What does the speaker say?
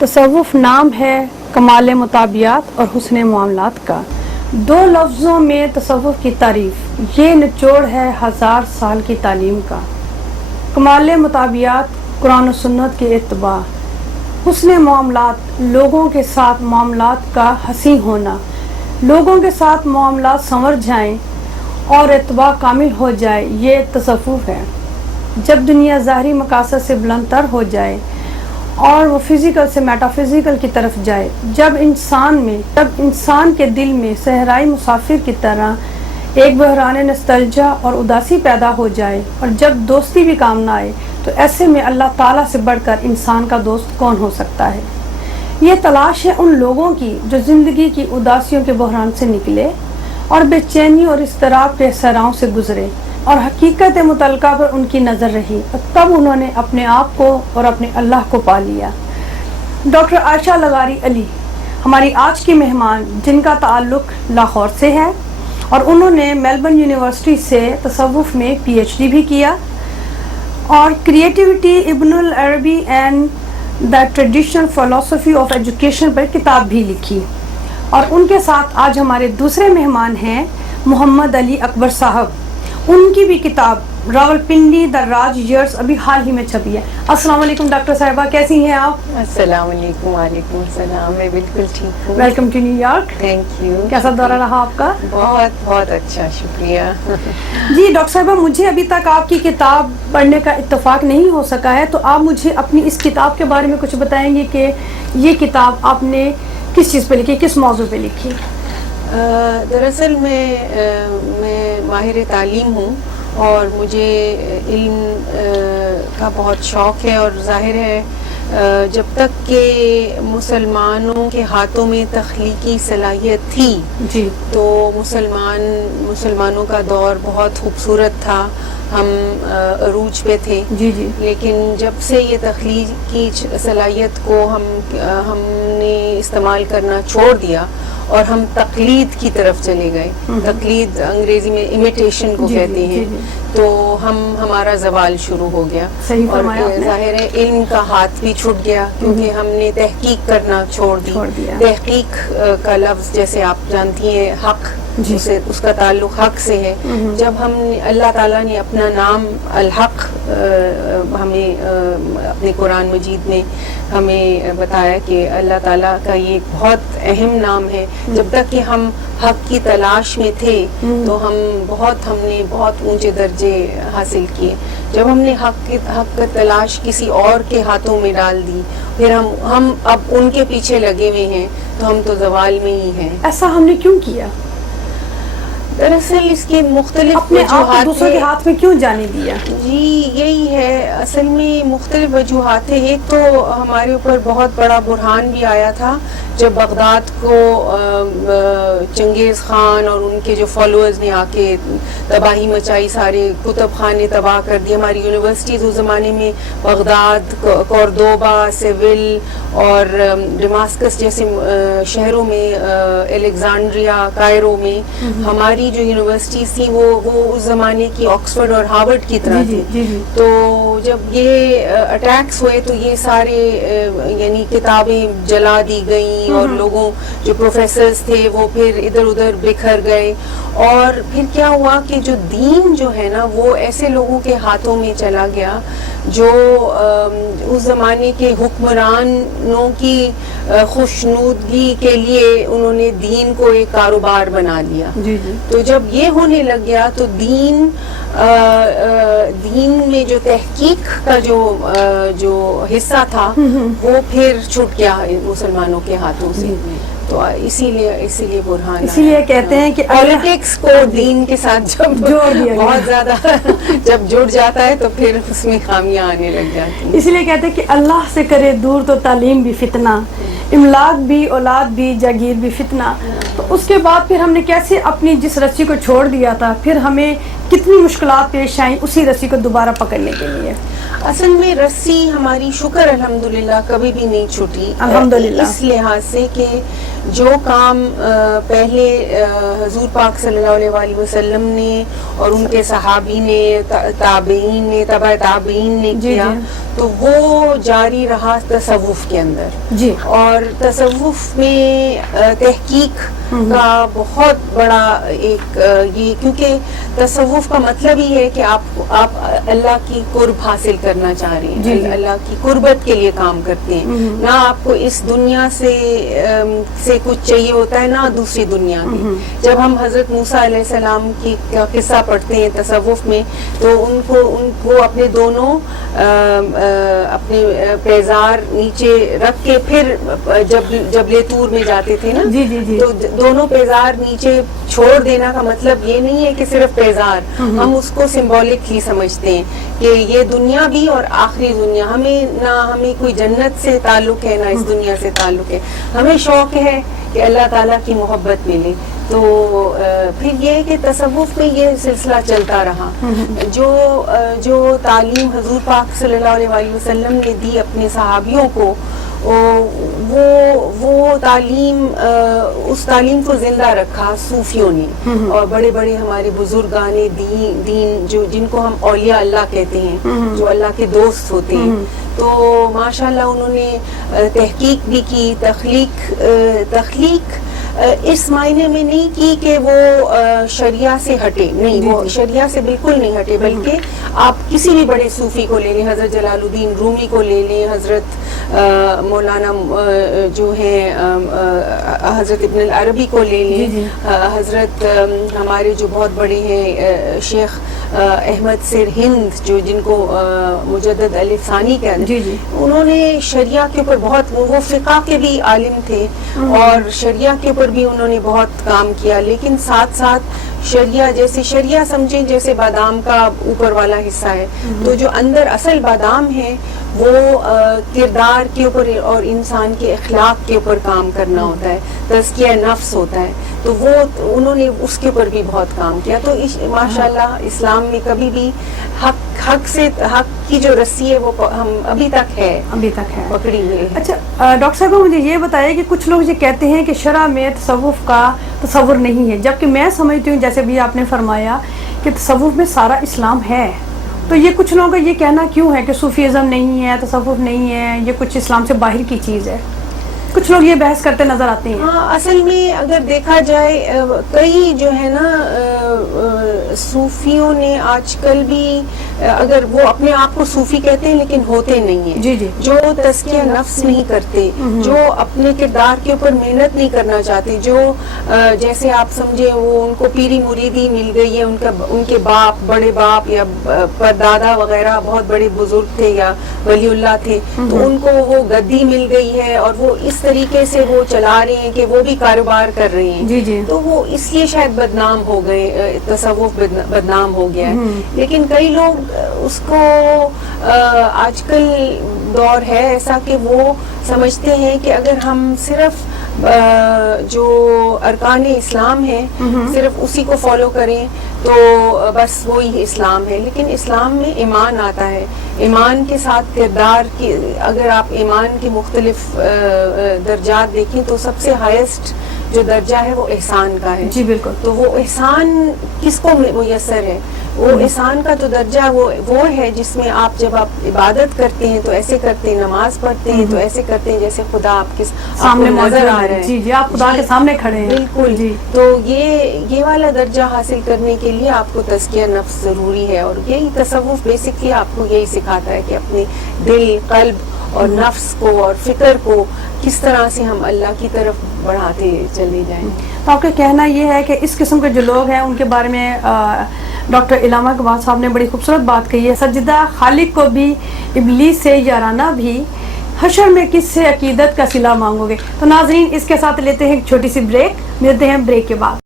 تصوف نام ہے کمال مطابعات اور حسن معاملات کا. دو لفظوں میں تصوف کی تعریف، یہ نچوڑ ہے 1000 سال کی تعلیم کا. کمال مطابعات قرآن و سنت کے اتباع، حسن معاملات لوگوں کے ساتھ معاملات کا حسین ہونا، لوگوں کے ساتھ معاملات سنور جائیں اور اتباع کامل ہو جائے، یہ تصوف ہے. جب دنیا ظاہری مقاصد سے بلند تر ہو جائے اور وہ فزیکل سے میٹا فزیکل کی طرف جائے، جب انسان کے دل میں صحرائی مسافر کی طرح ایک بحران نستلجا اور اداسی پیدا ہو جائے، اور جب دوستی بھی کام نہ آئے، تو ایسے میں اللہ تعالیٰ سے بڑھ کر انسان کا دوست کون ہو سکتا ہے؟ یہ تلاش ہے ان لوگوں کی جو زندگی کی اداسیوں کے بحران سے نکلے اور بے چینی اور اضطراب کے صحراؤں سے گزرے، اور حقیقت متعلقہ پر ان کی نظر رہی، اور تب انہوں نے اپنے آپ کو اور اپنے اللہ کو پا لیا. ڈاکٹر عائشہ لغاری علی ہماری آج کی مہمان، جن کا تعلق لاہور سے ہے، اور انہوں نے میلبرن یونیورسٹی سے تصوف میں PhD بھی کیا، اور کریٹیوٹی ابن العربی اینڈ دا ٹریڈیشنل فلسفی آف ایجوکیشن پر کتاب بھی لکھی. اور ان کے ساتھ آج ہمارے دوسرے مہمان ہیں محمد علی اکبر صاحب. ان کی بھی کتاب راولپنڈی دا راج ایئرس ابھی حال ہی میں چھپی ہے. السلام علیکم ڈاکٹر صاحبہ، کیسی ہیں آپ؟ السلام علیکم. وعلیکم السلام. میں بالکل ٹھیک ہوں. Welcome to New York. Thank you. کیسا دورہ رہا آپ کا؟ بہت بہت اچھا، شکریہ. جی ڈاکٹر صاحبہ، مجھے ابھی تک آپ کی کتاب پڑھنے کا اتفاق نہیں ہو سکا ہے، تو آپ مجھے اپنی اس کتاب کے بارے میں کچھ بتائیں گے کہ یہ کتاب آپ نے کس چیز پہ لکھی، کس موضوع پہ لکھی؟ دراصل میں ماہر تعلیم ہوں، اور مجھے علم کا بہت شوق ہے، اور ظاہر ہے جب تک کہ مسلمانوں کے ہاتھوں میں تخلیقی صلاحیت تھی جی تو مسلمانوں کا دور بہت خوبصورت تھا، ہم عروج پہ تھے. جی جی. لیکن جب سے یہ تخلیقی صلاحیت کو ہم نے استعمال کرنا چھوڑ دیا اور ہم تقلید کی طرف چلے گئے، تقلید انگریزی میں امیٹیشن کو کہتے ہیں، تو ہمارا زوال شروع ہو گیا. اور ظاہر ہے علم کا ہاتھ بھی چھوٹ گیا، کیونکہ ہم نے تحقیق کرنا چھوڑ دی. تحقیق کا لفظ جیسے آپ جانتی ہیں حق، اس کا تعلق حق سے ہے. جب ہم اللہ تعالیٰ نے اپنا نام الحق ہمیں اپنے قرآن مجید میں ہمیں بتایا کہ اللہ تعالیٰ کا یہ ایک بہت اہم نام ہے. جب تک کہ ہم حق کی تلاش میں تھے تو ہم نے بہت اونچے درجے حاصل کیے. جب ہم نے حق کی تلاش کسی اور کے ہاتھوں میں ڈال دی، پھر ہم اب ان کے پیچھے لگے ہوئے ہیں، تو ہم تو زوال میں ہی ہیں. ایسا ہم نے کیوں کیا؟ دراصل اس کے مختلف اپنے آپ دوسروں کے ہاتھ میں کیوں جانے دیا؟ جی یہی ہے اصل میں مختلف وجوہات ہیں. ایک تو ہمارے اوپر بہت بڑا بحران بھی آیا تھا جب بغداد کو چنگیز خان اور ان کے جو فالوورز نے آ کے تباہی مچائی، سارے کتب خانے تباہ کر دی. ہماری یونیورسٹیز اس زمانے میں بغداد، کوردوبا، سیول اور ڈماسکس جیسے شہروں میں، الیگزانڈریا، کائرو میں ہماری جو یونیورسٹیز تھیں وہ اس زمانے کی آکسفورڈ اور ہارورڈ کی طرح تھی. تو جب یہ اٹیکس ہوئے تو یہ سارے یعنی کتابیں جلا دی گئیں، اور لوگوں جو پروفیسرز تھے وہ پھر ادھر ادھر بکھر گئے. اور پھر کیا ہوا کہ جو دین جو ہے نا وہ ایسے لوگوں کے ہاتھوں میں چلا گیا جو اس زمانے کے حکمرانوں کی خوشنودگی کے لیے انہوں نے دین کو ایک کاروبار بنا لیا. تو جب یہ ہونے لگ گیا تو دین میں جو تحقیق کا جو حصہ تھا وہ پھر چھوٹ گیا مسلمانوں کے ہاتھوں سے. تو اسی لیے برہان، اسی لیے کہتے ہیں کہ پالیٹکس کو دین کے ساتھ جب بہت زیادہ جب جڑ جاتا ہے تو پھر اس میں خامیاں آنے لگ جاتی ہیں. اسی لیے کہتے ہیں کہ اللہ سے کرے دور تو تعلیم بھی فتنہ، املاک بھی، اولاد بھی، جاگیر بھی فتنہ. تو اس کے بعد پھر ہم نے کیسے اپنی جس رسی کو چھوڑ دیا تھا، پھر ہمیں کتنی مشکلات پیش آئیں اسی رسی کو دوبارہ پکڑنے کے لیے. اصل میں رسی ہماری شکر الحمدللہ کبھی بھی نہیں چھوٹی الحمدللہ اس لحاظ سے کہ جو کام پہلے حضور پاک صلی اللہ علیہ وآلہ وسلم نے اور ان کے صحابی نے تابعین نے تبع تابعین نے کیا تو وہ جاری رہا تصوف کے اندر جی اور تصوف میں تحقیق کا بہت بڑا ایک یہ کیونکہ تصوف کا مطلب ہی ہے کہ آپ اللہ کی قرب حاصل کرنا چاہ رہے ہیں اللہ کی قربت کے لیے کام کرتے ہیں نہ آپ کو اس دنیا سے کچھ چاہیے ہوتا ہے نہ دوسری دنیا کی جب ہم حضرت موسیٰ علیہ السلام کی قصہ پڑھتے ہیں تصوف میں تو ان کو اپنے دونوں اپنے پیزار نیچے رکھ کے پھر جب طور میں جاتے تھے نا تو دونوں پیزار نیچے چھوڑ دینا کا مطلب یہ نہیں ہے کہ صرف پیزار ہم اس کو سمبولکلی سمجھتے ہیں کہ یہ دنیا بھی اور آخری دنیا ہمیں کوئی جنت سے تعلق ہے نہ اس دنیا سے تعلق ہے ہمیں شوق ہے کہ اللہ تعالیٰ کی محبت ملے تو پھر یہ کہ تصوف میں یہ سلسلہ چلتا رہا جو تعلیم حضور پاک صلی اللہ علیہ وآلہ وسلم نے دی اپنے صحابیوں کو وہ تعلیم اس تعلیم کو زندہ رکھا صوفیوں نے اور بڑے بڑے ہمارے بزرگان دین جن کو ہم اولیاء اللہ کہتے ہیں جو اللہ کے دوست ہوتے ہیں تو ماشاءاللہ انہوں نے تحقیق بھی کی تخلیق اس معنی میں نہیں کی کہ وہ شریعہ سے ہٹے نہیں وہ شریعہ سے بالکل نہیں ہٹے بلکہ آپ کسی بھی بڑے صوفی کو لے لیں حضرت جلال الدین رومی کو لے لیں حضرت مولانا جو ہیں حضرت ابن العربی کو لے لیں حضرت ہمارے جو بہت بڑے ہیں شیخ احمد سر ہند جن کو مجدد الف ثانی کہتے ہیں انہوں نے شریعہ کے اوپر بہت وہ فقہ کے بھی عالم تھے اور شریعہ کے اوپر بھی انہوں نے بہت کام کیا لیکن ساتھ ساتھ شریعہ سمجھیں جیسے بادام کا اوپر والا حصہ ہے تو جو اندر اصل بادام ہے وہ کردار کے اوپر اور انسان کے اخلاق کے اوپر کام کرنا ہوتا ہے تزکیہ نفس ہوتا ہے تو وہ انہوں نے اس کے اوپر بھی بہت کام کیا تو ماشاءاللہ اسلام میں کبھی بھی حق کی جو رسی ہے وہ ہم ابھی تک ہے پکڑی ہوئی ہے. اچھا ڈاکٹر صاحب مجھے یہ بتائیے کہ کچھ لوگ یہ کہتے ہیں کہ شرع میں تصوف کا تصور نہیں ہے جبکہ میں سمجھتی ہوں جیسے بھی آپ نے فرمایا کہ تصوف میں سارا اسلام ہے تو یہ کچھ لوگوں کا یہ کہنا کیوں ہے کہ صوفیزم نہیں ہے تصوف نہیں ہے یہ کچھ اسلام سے باہر کی چیز ہے کچھ لوگ یہ بحث کرتے نظر آتے ہیں. ہاں اصل میں اگر دیکھا جائے کئی جو ہے نا صوفیوں نے آج کل بھی اگر وہ اپنے آپ کو صوفی کہتے ہیں لیکن ہوتے نہیں ہیں جو تزکیہ نفس نہیں کرتے جو اپنے کردار کے اوپر محنت نہیں کرنا چاہتے جو جیسے آپ سمجھے وہ ان کو پیری مریدی مل گئی ہے ان کے باپ بڑے باپ یا پردادا وغیرہ بہت بڑے بزرگ تھے یا ولی اللہ تھے تو ان کو وہ گدی مل گئی ہے اور وہ اس طریقے سے وہ چلا رہے ہیں کہ وہ بھی کاروبار کر رہے ہیں تو وہ اس لیے شاید بدنام ہو گئے تصوف بدنام ہو گیا ہے لیکن کئی لوگ اس کو آج کل دور ہے ایسا کہ وہ سمجھتے ہیں کہ اگر ہم صرف جو ارکان اسلام ہیں صرف اسی کو فالو کریں تو بس وہی اسلام ہے لیکن اسلام میں ایمان آتا ہے ایمان کے ساتھ کردار کی اگر آپ ایمان کے مختلف درجات دیکھیں تو سب سے ہائیسٹ جو درجہ ہے وہ احسان کا ہے جی بالکل تو وہ احسان کس کو میسر ہے وہ احسان کا جو درجہ وہ ہے جس میں آپ جب آپ عبادت کرتے ہیں تو ایسے کرتے ہیں نماز پڑھتے ہیں تو ایسے کرتے ہیں جیسے خدا آپ کے سامنے نظر آ رہا ہے جی آپ خدا کے سامنے کھڑے ہیں بالکل تو یہ والا درجہ حاصل کرنے کے لیے آپ کو تزکیہ نفس ضروری ہے اور یہی تصوف بیسکلی آپ کو یہی سکھاتا ہے کہ اپنے دل قلب اور نفس کو اور فکر کو کس طرح سے ہم اللہ کی طرف بڑھاتے چلے جائیں. تو آپ کا کہنا یہ ہے کہ اس قسم کے جو لوگ ہیں ان کے بارے میں ڈاکٹر علامہ اقبال صاحب نے بڑی خوبصورت بات کہی ہے سجدہ خالق کو بھی ابلیس سے یارانہ بھی حشر میں کس سے عقیدت کا صلہ مانگو گے. تو ناظرین اس کے ساتھ لیتے ہیں ایک چھوٹی سی بریک ملتے ہیں بریک کے بعد.